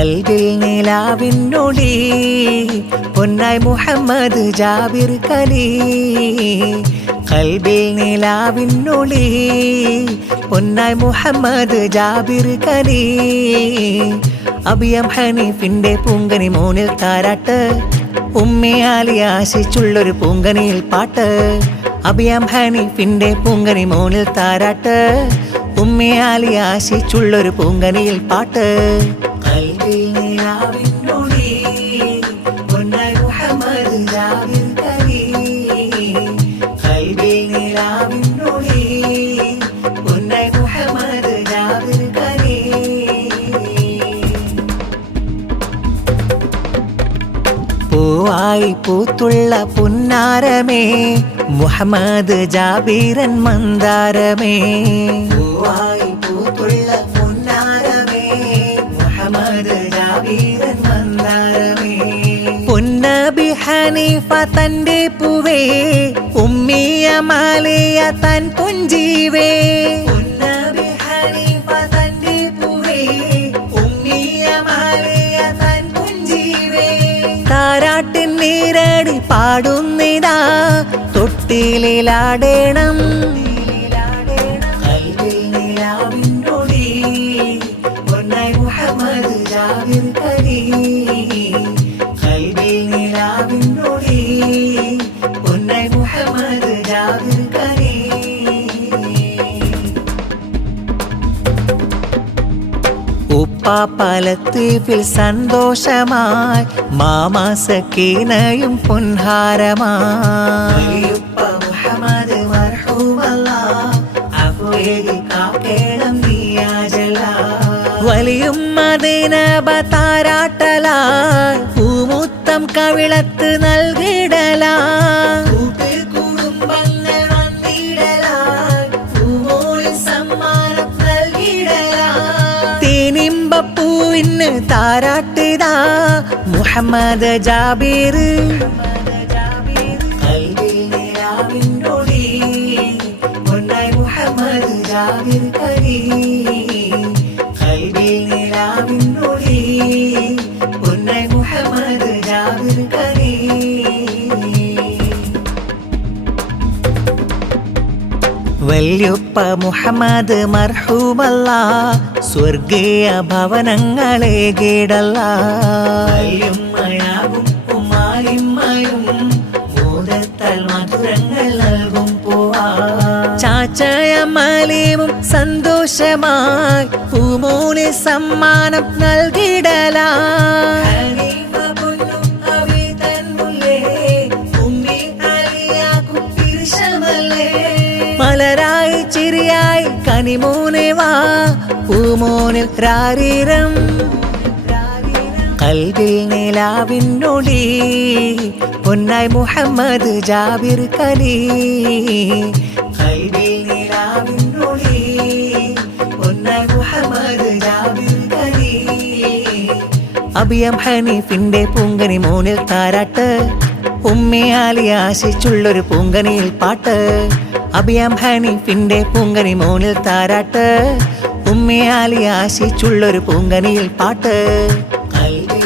കൽബിൽ നിലാവിന്നൊളി പൊന്നായി മുഹമ്മദ് ജാബിർ കലി. കൽബിൽ നിലാവിന്നൊളി പൊന്നായി മുഹമ്മദ് ജാബിർ കലി. അബിയം ഹനീഫിന്റെ പൂങ്കനി മോനിൽ താരാട്ട്, ഉമ്മയാലി ആശിച്ചുള്ളൊരു പൂങ്കനിയിൽ പാട്ട്. അബിയം ഹനീഫിന്റെ പൂങ്കനി മോനിൽ താരാട്ട്, ഉമ്മയാലി ആശിച്ചുള്ളൊരു പൂങ്കനിയിൽ പാട്ട്. കൽബിൽ നിലാവിന്നൊളി പൊന്നായി മുഹമ്മദ് ജാബിർ കലി. കൽബിൽ നിലാവിന്നൊളി പൊന്നായി മുഹമ്മദ് ജാബിർ കലി. പൂവായി പൂത്തുള്ള പുന്നാരമേ മുഹമ്മദ് ജാബിരൻ മന്ദാരമേ. പൂവായി പൂത്തുള്ള പുന്നാരമേ മുഹമ്മദ് ജാബിരൻ മന്ദാരമേ. പൊന്നബി ഹനീഫ തന്റെ പൂവേ ഉമ്മിയ മാലിയ തൻ പുഞ്ചീവേ. പൊന്നബി ഹനീഫ തന്റെ പൂവേ ഉമ്മിയ മാലിയ തൻ പുഞ്ചീവേ. താരാട്ടിൻ നീരടി പാടുന്നിതാ തൊട്ടിലാടേണം. കൽബിൽ നിലാവിന്നൊളി പൊന്നായി മുഹമ്മദ് ജാബിർ കലി. കൽബിൽ നിലാവിന്നൊളി പൊന്നായി മുഹമ്മദ് ജാബിർ കലി. ഉപ്പാപ്പലത്തീഫിൽ സന്തോഷമായി മാമാ സക്കീനയും പൊൻഹാരമായി. മുഹമ്മദ് വലിയും മദീനബ താരാട്ടലായി പൂമുത്തം കവിളത്ത് നൽകിടലായി. കുടുംബങ്ങൾ വന്നിടലായി പൂമോളിൽ സമ്മാനം നൽകിടലായി. തേനിമ്പപ്പൂവിന് താരാട്ടിതാ മുഹമ്മദ് ജാബിർ. കൽബിൽ നിലാവിന്നൊളി പൊന്നായി മുഹമ്മദ് ജാബിർ കലി. കൽബിൽ നിലാവിന്നൊളി പൊന്നായി മുഹമ്മദ് ജാബിർ കലി. വല്യുപ്പ മുഹമ്മദ് മർഹൂമല്ല സ്വർഗീയ ഭവനങ്ങളെ കീടല്ല. വല്യുമ്മയാകും ഉമ്മാലിമ്മയും മോദത്താൽ മധുരങ്ങൾ നൽകും പോവാ. ചാച്ചയമ്മലേമും സന്തോഷമായി പൂമോനെ സമ്മാനം നൽകിടലായി. മലരായി ചിരിയായി കനിമോനെ വാ പൂമോനിൽ രാരീരം. കൽബിൽ നിലാവിന്നൊളി പൊന്നായി മുഹമ്മദ് ജാബിർ കലി. കൽബിൽ നിലാവിന്നൊളി പൊന്നായി മുഹമ്മദ് ജാബിർ കലി. അബിയം ഹനീഫിന്റെ പൂങ്കനി മോനിൽ താരാട്ട്, ഉമ്മയാലി ആശിച്ചുള്ളൊരു പൂങ്കനിയിൽ പാട്ട്. അബിയം ഹനീഫിന്റെ പൂങ്കനി മോനിൽ താരാട്ട്, ഉമ്മയാലി ആശിച്ചുള്ളൊരു പൂങ്കനിയിൽ പാട്ട്. കൽബിൽ